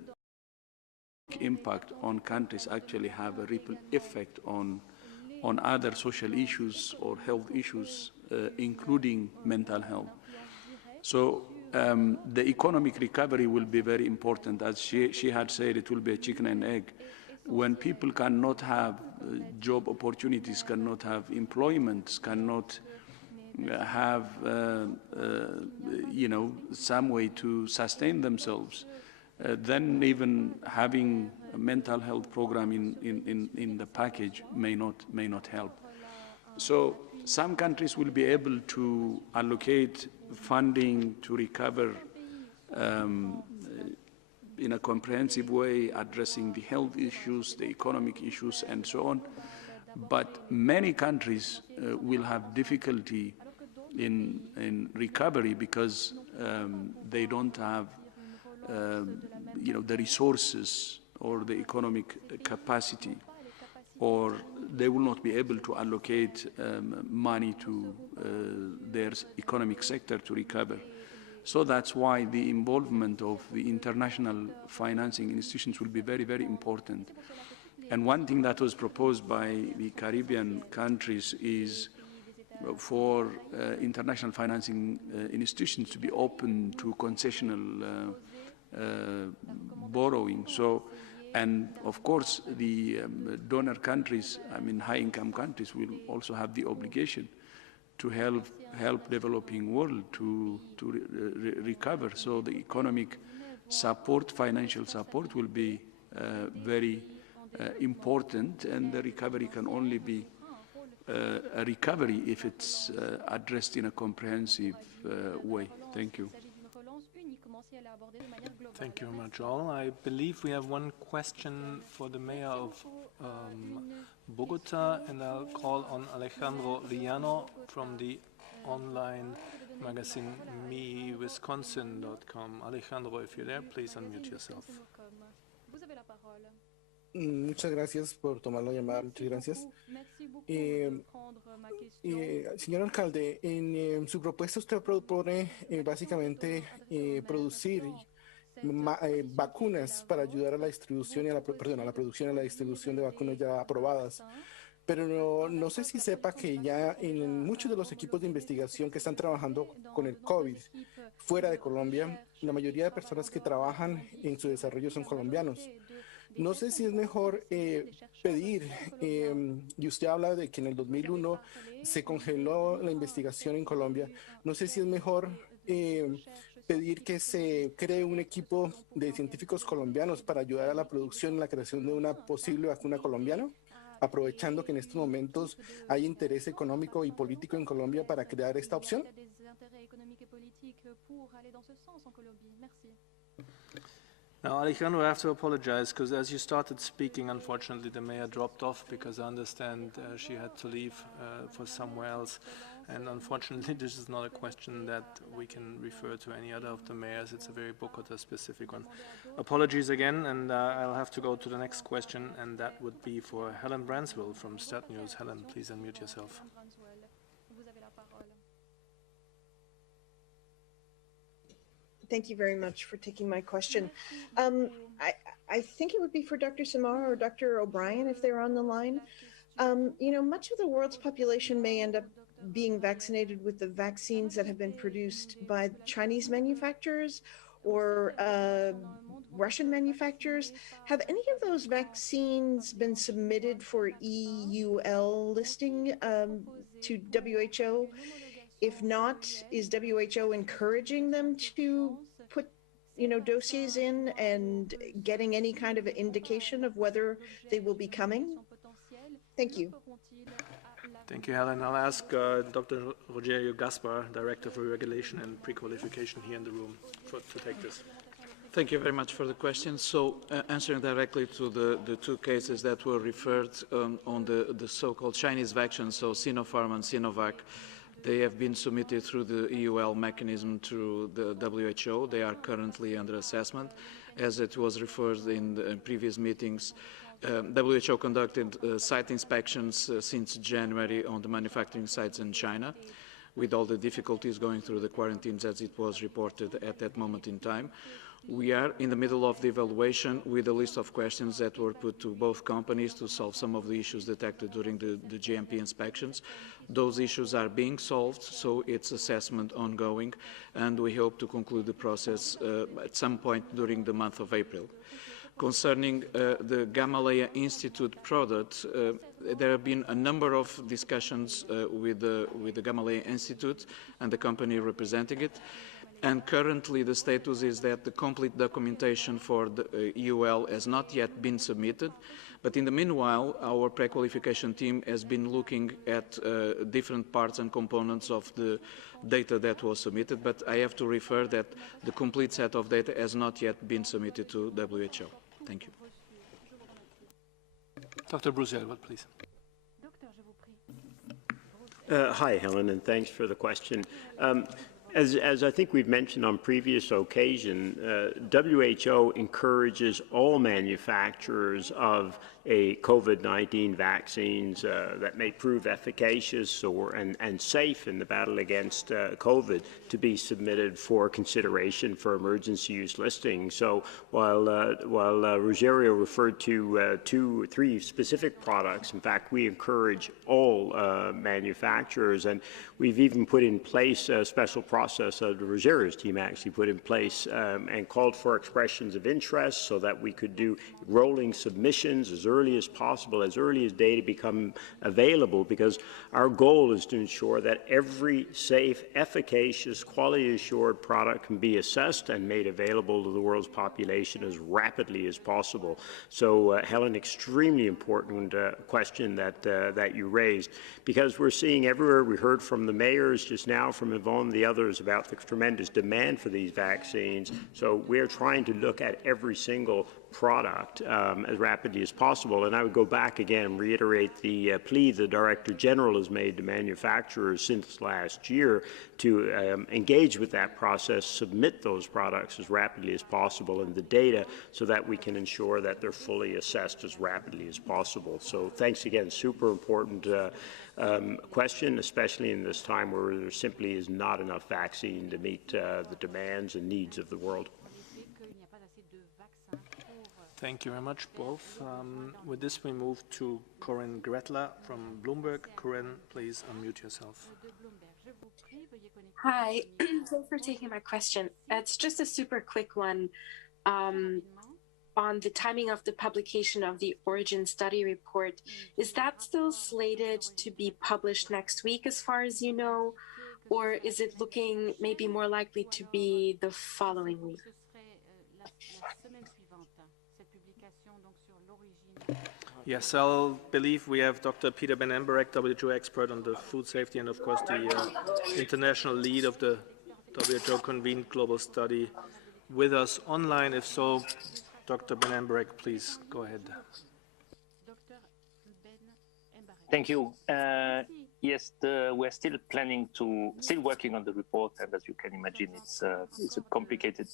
impact on countries actually have a ripple effect on other social issues or health issues, including mental health. So the economic recovery will be very important. As she had said, it will be a chicken and egg. When people cannot have job opportunities, cannot have employment, cannot have some way to sustain themselves, then even having a mental health program in the package may not help. So some countries will be able to allocate funding to recover in a comprehensive way, addressing the health issues, the economic issues, and so on. But many countries will have difficulty in recovery because they don't have the resources or the economic capacity. or they will not be able to allocate money to their economic sector to recover. So that's why the involvement of the international financing institutions will be very, very important. And one thing that was proposed by the Caribbean countries is for international financing institutions to be open to concessional borrowing. So, and of course, the donor countries, I mean high-income countries, will also have the obligation to help developing world to recover. So the economic support, financial support will be very important, and the recovery can only be a recovery if it's addressed in a comprehensive way. Thank you. Thank you very much, all. I believe we have one question for the mayor of Bogota, and I'll call on Alejandro Villano from the online magazine mewisconsin.com. Alejandro, if you're there, please unmute yourself. Muchas gracias por tomar la llamada, muchas gracias. Señor alcalde, en su propuesta usted propone básicamente producir vacunas para ayudar a la distribución y a la producción y a la distribución de vacunas ya aprobadas. Pero no sé si sepa que ya en muchos de los equipos de investigación que están trabajando con el COVID fuera de Colombia, la mayoría de personas que trabajan en su desarrollo son colombianos. No sé si es mejor pedir, y usted habla de que en el 2001 se congeló la investigación en Colombia, no sé si es mejor pedir que se cree un equipo de científicos colombianos para ayudar a la producción y la creación de una posible vacuna colombiana, aprovechando que en estos momentos hay interés económico y político en Colombia para crear esta opción. Now, Alejandro, I have to apologize because as you started speaking, unfortunately, the mayor dropped off because I understand she had to leave for somewhere else. And unfortunately, this is not a question that we can refer to any other of the mayors. It's a very Bogota-specific one. Apologies again, and I'll have to go to the next question, and that would be for Helen Branswell from Stat News. Helen, please unmute yourself. Thank you very much for taking my question. I think it would be for Dr. Samar or Dr. O'Brien if they're on the line. You know, much of the world's population may end up being vaccinated with the vaccines that have been produced by Chinese manufacturers or Russian manufacturers. Have any of those vaccines been submitted for EUL listing to WHO? If not, is WHO encouraging them to put, you know, dossiers in and getting any kind of indication of whether they will be coming? Thank you. Thank you, Helen. I'll ask Dr. Rogerio Gaspar, Director for Regulation and Pre-Qualification here in the room, to take this. Thank you very much for the question. So answering directly to the two cases that were referred on the so-called Chinese vaccines, so Sinopharm and Sinovac, they have been submitted through the EUL mechanism to the WHO. They are currently under assessment. As it was referred in the previous meetings, WHO conducted site inspections since January on the manufacturing sites in China, with all the difficulties going through the quarantines as it was reported at that moment in time. We are in the middle of the evaluation with a list of questions that were put to both companies to solve some of the issues detected during the GMP inspections. Those issues are being solved, so it's assessment ongoing, and we hope to conclude the process at some point during the month of April. Concerning the Gamaleya Institute product, there have been a number of discussions with the Gamaleya Institute and the company representing it. And currently the status is that the complete documentation for the EUL has not yet been submitted. But in the meanwhile, our pre-qualification team has been looking at different parts and components of the data that was submitted. But I have to refer that the complete set of data has not yet been submitted to WHO. Thank you. Dr. Bruce Elwood, please. Hi, Helen, and thanks for the question. As I think we've mentioned on previous occasion, WHO encourages all manufacturers of COVID-19 vaccines that may prove efficacious and safe in the battle against COVID to be submitted for consideration for emergency use listing. So while Rogerio referred to 2 or 3 specific products, in fact, we encourage all manufacturers, and we've even put in place a special process that Rogerio's team actually put in place and called for expressions of interest so that we could do rolling submissions as early as possible, as early as data become available, because our goal is to ensure that every safe, efficacious, quality-assured product can be assessed and made available to the world's population as rapidly as possible. So, Helen, extremely important question that you raised, because we're seeing everywhere. We heard from the mayors just now, from Yvonne and the others, about the tremendous demand for these vaccines. So we're trying to look at every single product as rapidly as possible. And I would go back again and reiterate the plea the Director General has made to manufacturers since last year to engage with that process, submit those products as rapidly as possible and the data so that we can ensure that they're fully assessed as rapidly as possible. So thanks again, super important question, especially in this time where there simply is not enough vaccine to meet the demands and needs of the world. Thank you very much, both. With this, we move to Corinne Gretler from Bloomberg. Corinne, please unmute yourself. Hi, thanks for taking my question. It's just a super quick one on the timing of the publication of the Origin study report. Is that still slated to be published next week, as far as you know, or is it looking maybe more likely to be the following week? Yes, I believe we have Dr. Peter Ben Embereck, WHO expert on the food safety, and of course the international lead of the WHO convened global study, with us online. If so, Dr. Ben Embereck, please go ahead. Thank you. Yes, we're still working on the report, and as you can imagine, it's a complicated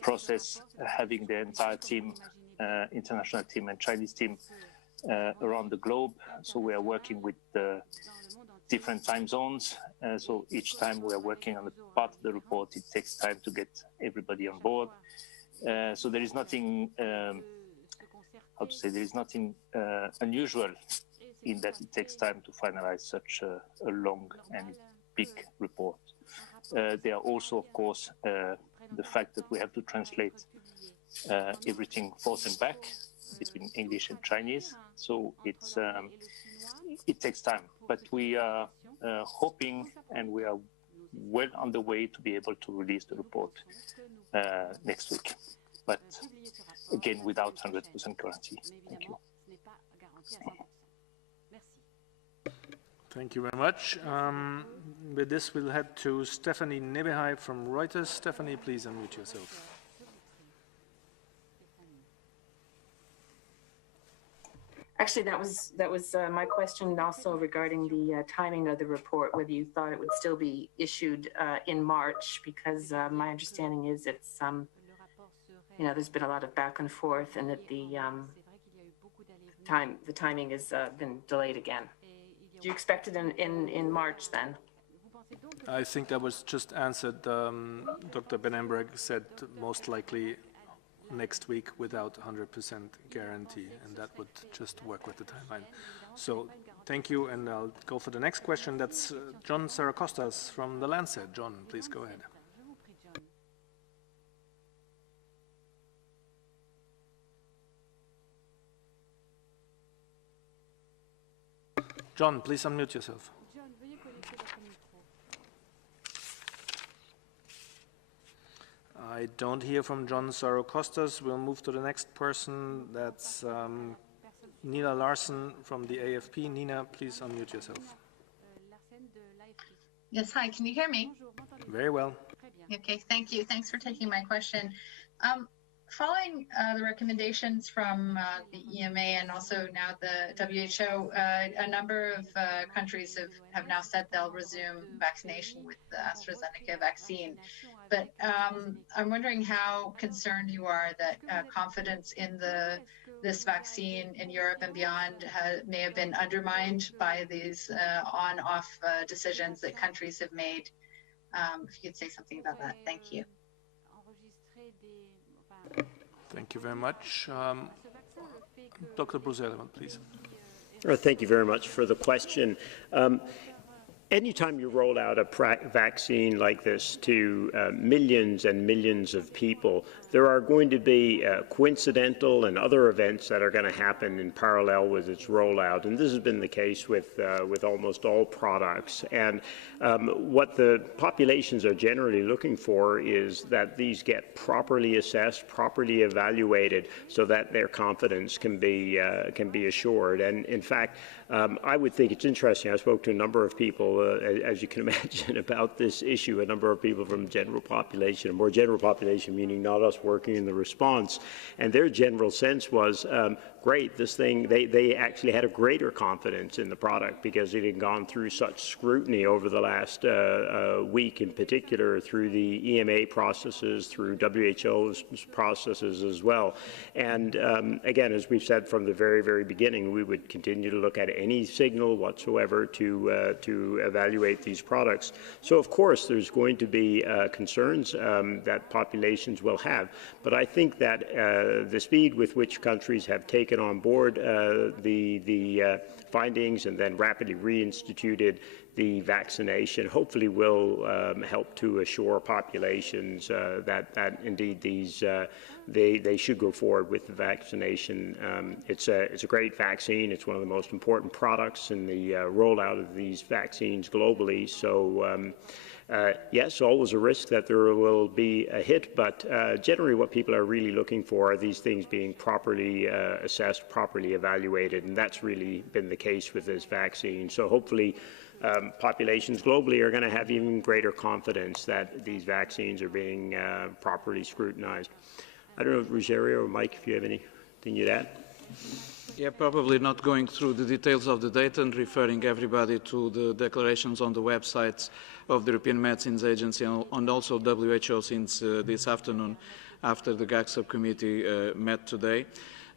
process, having the entire team, international team and Chinese team around the globe. So we are working with different time zones. So each time we are working on a part of the report, it takes time to get everybody on board. So there is nothing, there is nothing unusual in that it takes time to finalize such a long and big report. There are also, of course, the fact that we have to translate everything forth and back between English and Chinese. So it takes time, but we are hoping, and we are well on the way to be able to release the report next week. But again, without 100% guarantee. Thank you. Thank you very much. With this, we'll head to Stephanie Nebehai from Reuters. Stephanie, please unmute yourself. Actually, that was my question also regarding the timing of the report, whether you thought it would still be issued in March, because my understanding is it's, there's been a lot of back and forth, and that the timing has been delayed again. Do you expect it in March then? I think that was just answered. Dr. Ben Embereck said most likely next week without 100% guarantee, and that would just work with the timeline. So thank you, and I'll go for the next question. That's John Saracostas from The Lancet. John, please go ahead. John, please unmute yourself. I don't hear from John Saracostas. We'll move to the next person. That's Nina Larsen from the AFP. Nina, please unmute yourself. Yes, hi, can you hear me? Very well. Okay, thank you. Thanks for taking my question. following the recommendations from the EMA and also now the WHO, a number of countries have now said they'll resume vaccination with the AstraZeneca vaccine. But I'm wondering how concerned you are that confidence in this vaccine in Europe and beyond may have been undermined by these on-off decisions that countries have made. If you could say something about that. Thank you. Thank you very much. Dr. Bruce-Elleman, please. Thank you very much for the question. Anytime you roll out a vaccine like this to millions and millions of people, there are going to be coincidental and other events that are going to happen in parallel with its rollout. And this has been the case with almost all products. And what the populations are generally looking for is that these get properly assessed, properly evaluated, so that their confidence can be assured. And in fact, I would think it's interesting. I spoke to a number of people, as you can imagine, about this issue, a number of people from general population, more general population, meaning not us working in the response. And their general sense was, great, this thing, they actually had a greater confidence in the product because it had gone through such scrutiny over the last week, in particular through the EMA processes, through WHO's processes as well. And again, as we've said from the very, very beginning, we would continue to look at any signal whatsoever to evaluate these products. So of course there's going to be concerns that populations will have, but I think that the speed with which countries have taken on board the findings and then rapidly reinstituted the vaccination hopefully will help to assure populations that indeed these they should go forward with the vaccination. It's a great vaccine. It's one of the most important products in the rollout of these vaccines globally. So yes, always a risk that there will be a hit, but generally what people are really looking for are these things being properly assessed, properly evaluated, and that's really been the case with this vaccine. So hopefully populations globally are going to have even greater confidence that these vaccines are being properly scrutinized. I don't know, Rogerio or Mike, if you have anything you'd add. Yeah, probably not going through the details of the data and referring everybody to the declarations on the websites of the European Medicines Agency and also WHO since this afternoon after the GAC subcommittee met today.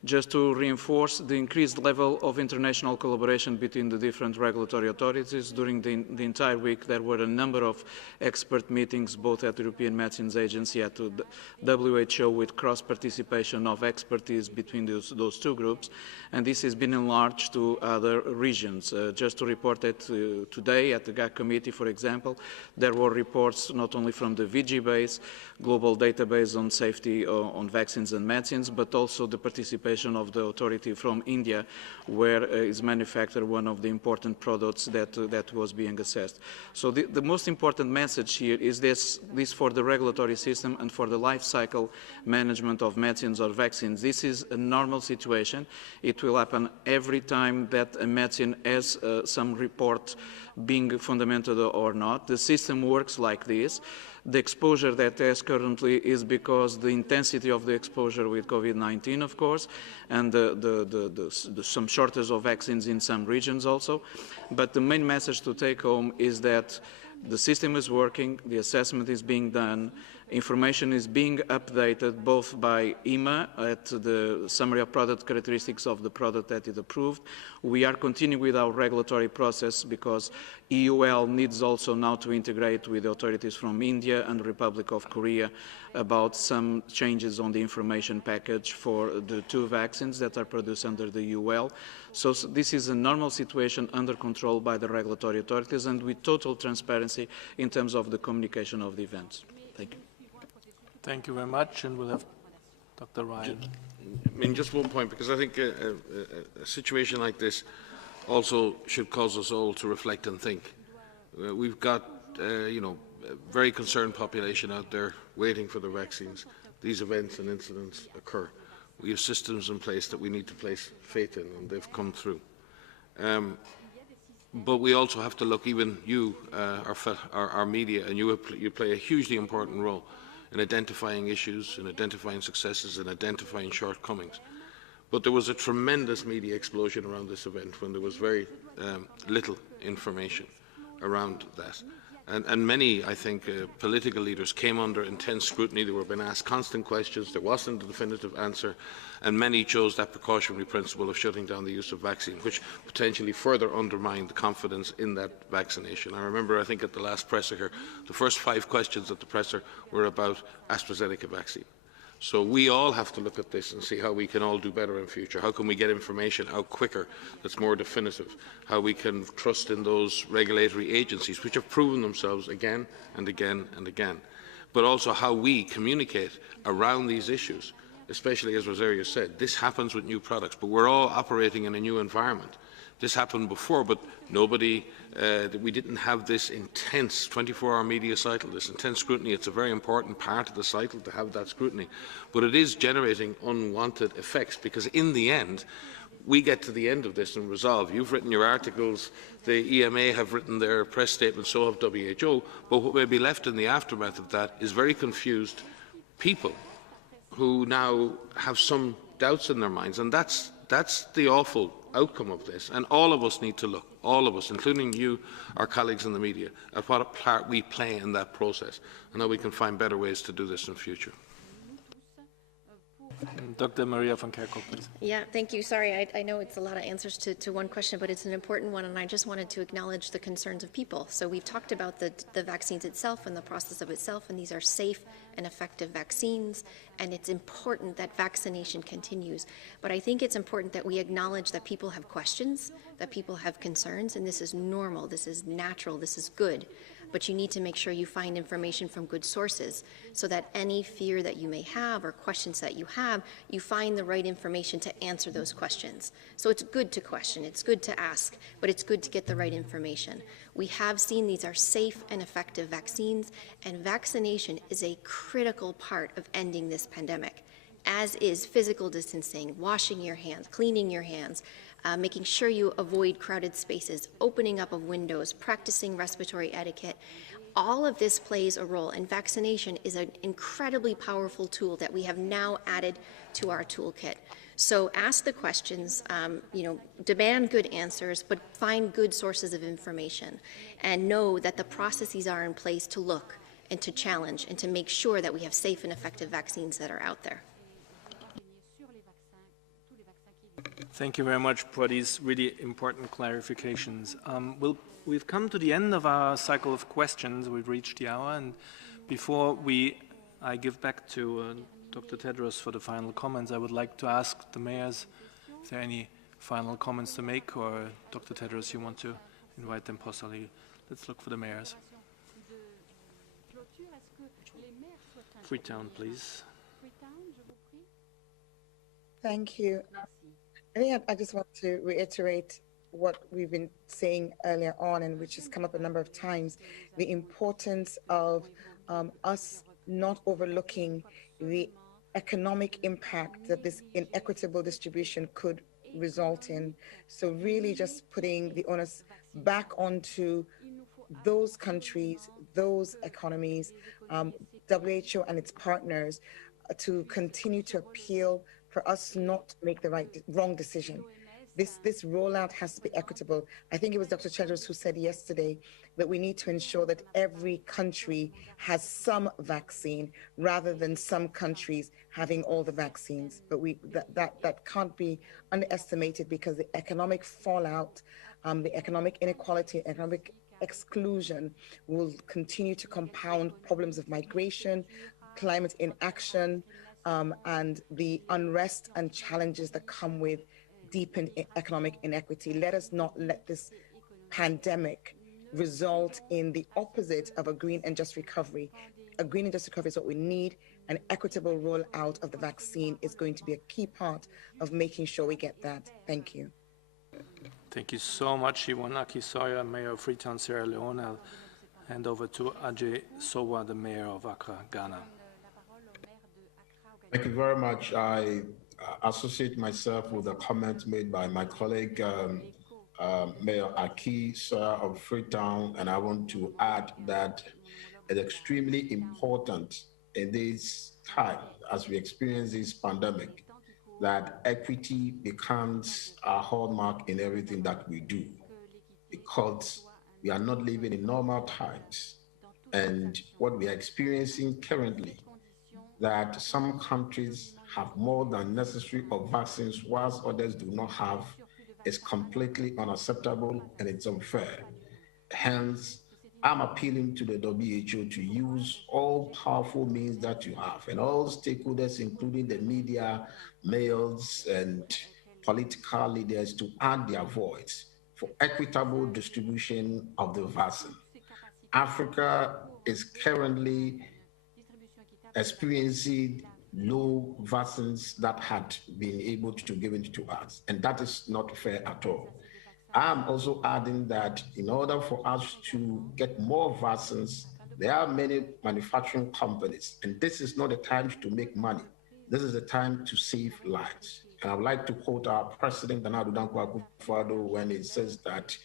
Just to reinforce the increased level of international collaboration between the different regulatory authorities. During the entire week, there were a number of expert meetings, both at the European Medicines Agency, at the WHO, with cross-participation of expertise between those two groups, and this has been enlarged to other regions. Just to report that today at the GAC committee, for example, there were reports not only from the VG-base, global database on safety on vaccines and medicines, but also the participation of the authority from India, where is manufactured one of the important products that was being assessed. So the most important message here is this for the regulatory system and for the life cycle management of medicines or vaccines. This is a normal situation. It will happen every time that a medicine has some report being fundamented or not. The system works like this. The exposure that has currently is because the intensity of the exposure with COVID-19, of course, and some shortage of vaccines in some regions also. But the main message to take home is that the system is working, the assessment is being done, information is being updated both by EMA at the summary of product characteristics of the product that is approved. We are continuing with our regulatory process because EUL needs also now to integrate with the authorities from India and the Republic of Korea about some changes on the information package for the two vaccines that are produced under the UL. So this is a normal situation under control by the regulatory authorities and with total transparency in terms of the communication of the events. Thank you. Thank you very much, and we'll have Dr. Ryan. I mean, just one point, because I think a situation like this also should cause us all to reflect and think. We've got, you know, a very concerned population out there waiting for the vaccines. These events and incidents occur. We have systems in place that we need to place faith in, and they've come through. But we also have to look, even you, our media, and you play a hugely important role in identifying issues, in identifying successes, and identifying shortcomings. But there was a tremendous media explosion around this event when there was very little information around that. And many, I think, political leaders came under intense scrutiny. They were being asked constant questions. There wasn't a definitive answer. And many chose that precautionary principle of shutting down the use of vaccine, which potentially further undermined the confidence in that vaccination. I remember, I think, at the last presser here, the first 5 questions at the presser were about AstraZeneca vaccine. So we all have to look at this and see how we can all do better in future. How can we get information out quicker that's more definitive? How we can trust in those regulatory agencies which have proven themselves again and again and again. But also how we communicate around these issues, especially as Rosario said, this happens with new products, but we're all operating in a new environment. This happened before, but nobody, we didn't have this intense 24-hour media cycle, this intense scrutiny. It's a very important part of the cycle to have that scrutiny. But it is generating unwanted effects because in the end, we get to the end of this and resolve. You've written your articles, the EMA have written their press statements, so have WHO, but what may be left in the aftermath of that is very confused people who now have some doubts in their minds, and that's the awful outcome of this. And all of us need to look, all of us, including you, our colleagues in the media, at what part we play in that process and how we can find better ways to do this in future. Dr. Maria van Kerkhove, please. Yeah, thank you. Sorry, I know it's a lot of answers to one question, but it's an important one, and I just wanted to acknowledge the concerns of people. So we've talked about the vaccines itself and the process of itself, and these are safe and effective vaccines, and it's important that vaccination continues. But I think it's important that we acknowledge that people have questions, that people have concerns, and this is normal, this is natural, this is good. But you need to make sure you find information from good sources so that any fear that you may have or questions that you have, you find the right information to answer those questions. So it's good to question, it's good to ask, but it's good to get the right information. We have seen these are safe and effective vaccines, and vaccination is a critical part of ending this pandemic, as is physical distancing, washing your hands, cleaning your hands, making sure you avoid crowded spaces, opening up of windows, practicing respiratory etiquette. All of this plays a role, and vaccination is an incredibly powerful tool that we have now added to our toolkit. So ask the questions, demand good answers, but find good sources of information, and know that the processes are in place to look and to challenge and to make sure that we have safe and effective vaccines that are out there. Thank you very much for these really important clarifications. We've come to the end of our cycle of questions. We've reached the hour, and before I give back to Dr. Tedros for the final comments, I would like to ask the mayors if there are any final comments to make, or Dr. Tedros, you want to invite them personally. Let's look for the mayors. Freetown, please. Thank you. I think I just want to reiterate what we've been saying earlier on, and which has come up a number of times, the importance of us not overlooking the economic impact that this inequitable distribution could result in. So really just putting the onus back onto those countries, those economies, WHO and its partners, to continue to appeal for us not to make the wrong decision. This rollout has to be equitable. I think it was Dr. Tedros who said yesterday that we need to ensure that every country has some vaccine rather than some countries having all the vaccines. But that can't be underestimated, because the economic fallout, the economic inequality, economic exclusion will continue to compound problems of migration, climate inaction, and the unrest and challenges that come with deepened economic inequity. Let us not let this pandemic result in the opposite of a green and just recovery. A green and just recovery is what we need. An equitable rollout of the vaccine is going to be a key part of making sure we get that. Thank you. Thank you so much, Iwanaki Sawyer, Mayor of Freetown, Sierra Leone. I'll hand over to Ajay Sowa, the Mayor of Accra, Ghana. Thank you very much. I associate myself with the comment made by my colleague, Mayor Aki Sawyer of Freetown, and I want to add that it's extremely important in this time, as we experience this pandemic, that equity becomes a hallmark in everything that we do, because we are not living in normal times. And what we are experiencing currently, that some countries have more than necessary of vaccines whilst others do not have, is completely unacceptable and it's unfair. Hence, I'm appealing to the WHO to use all powerful means that you have and all stakeholders, including the media, mayors, and political leaders, to add their voice for equitable distribution of the vaccine. Africa is currently experiencing low vaccines that had been able to give it to us, and that is not fair at all. I'm also adding that in order for us to get more vaccines, there are many manufacturing companies, and this is not the time to make money. This is the time to save lives. And I would like to quote our President, Nana Addo Dankwa Akufo-Addo, when he says that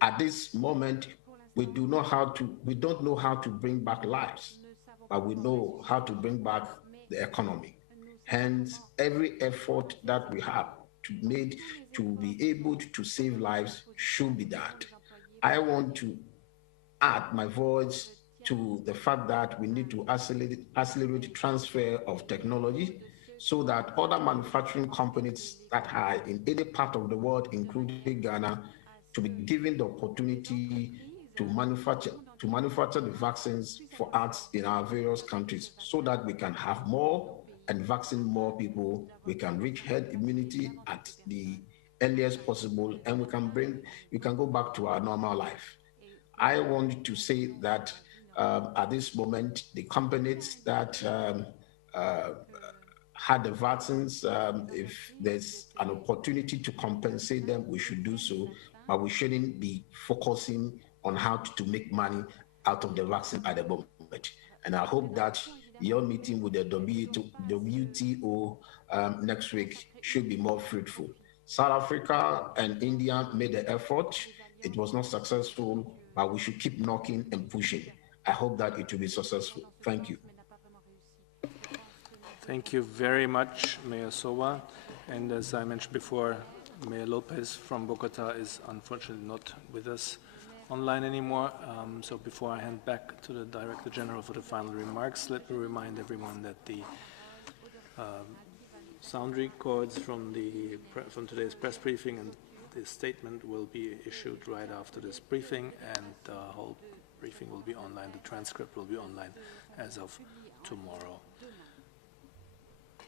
at this moment, we don't know how to bring back lives, but we know how to bring back the economy. Hence, every effort that we have to be able to save lives should be that. I want to add my voice to the fact that we need to accelerate transfer of technology so that other manufacturing companies that are in any part of the world, including Ghana, to be given the opportunity to manufacture the vaccines for us in our various countries, so that we can have more and vaccine more people, we can reach herd immunity at the earliest possible, and we can go back to our normal life. I want to say that at this moment, the companies that had the vaccines, if there's an opportunity to compensate them, we should do so, but we shouldn't be focusing on how to make money out of the vaccine at the moment. And I hope that your meeting with the WTO next week should be more fruitful. South Africa and India made the effort. It was not successful, but we should keep knocking and pushing. I hope that it will be successful. Thank you. Thank you very much, Mayor Sowa. And as I mentioned before, Mayor Lopez from Bogota is unfortunately not with us online anymore. So before I hand back to the Director General for the final remarks, let me remind everyone that the sound records from today's press briefing and the statement will be issued right after this briefing, and the whole briefing will be online. The transcript will be online as of tomorrow.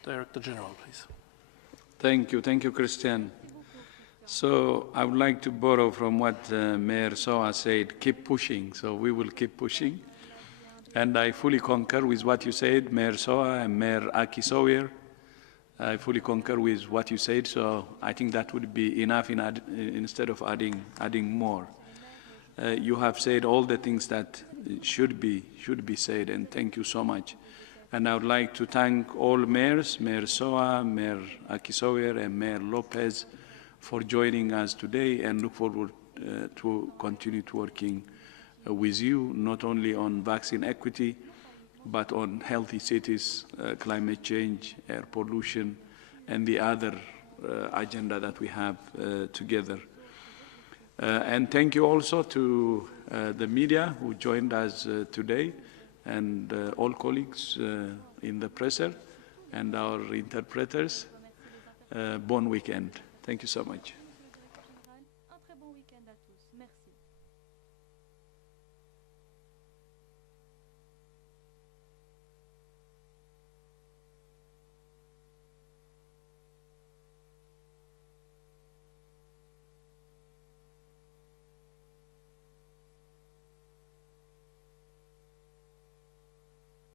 Director General, please. Thank you, Christian. So I would like to borrow from what Mayor Sowa said, keep pushing. So we will keep pushing. And I fully concur with what you said, Mayor Sowa and Mayor Aki Sawyer. I fully concur with what you said, so I think that would be enough instead of adding more. You have said all the things that should be said, and thank you so much. And I would like to thank all mayors, Mayor Sowa, Mayor Aki Sawyer, and Mayor Lopez, for joining us today, and look forward to continue to working with you, not only on vaccine equity, but on healthy cities, climate change, air pollution, and the other agenda that we have together. And thank you also to the media who joined us today, and all colleagues in the presser and our interpreters. Bon weekend. Thank you so much.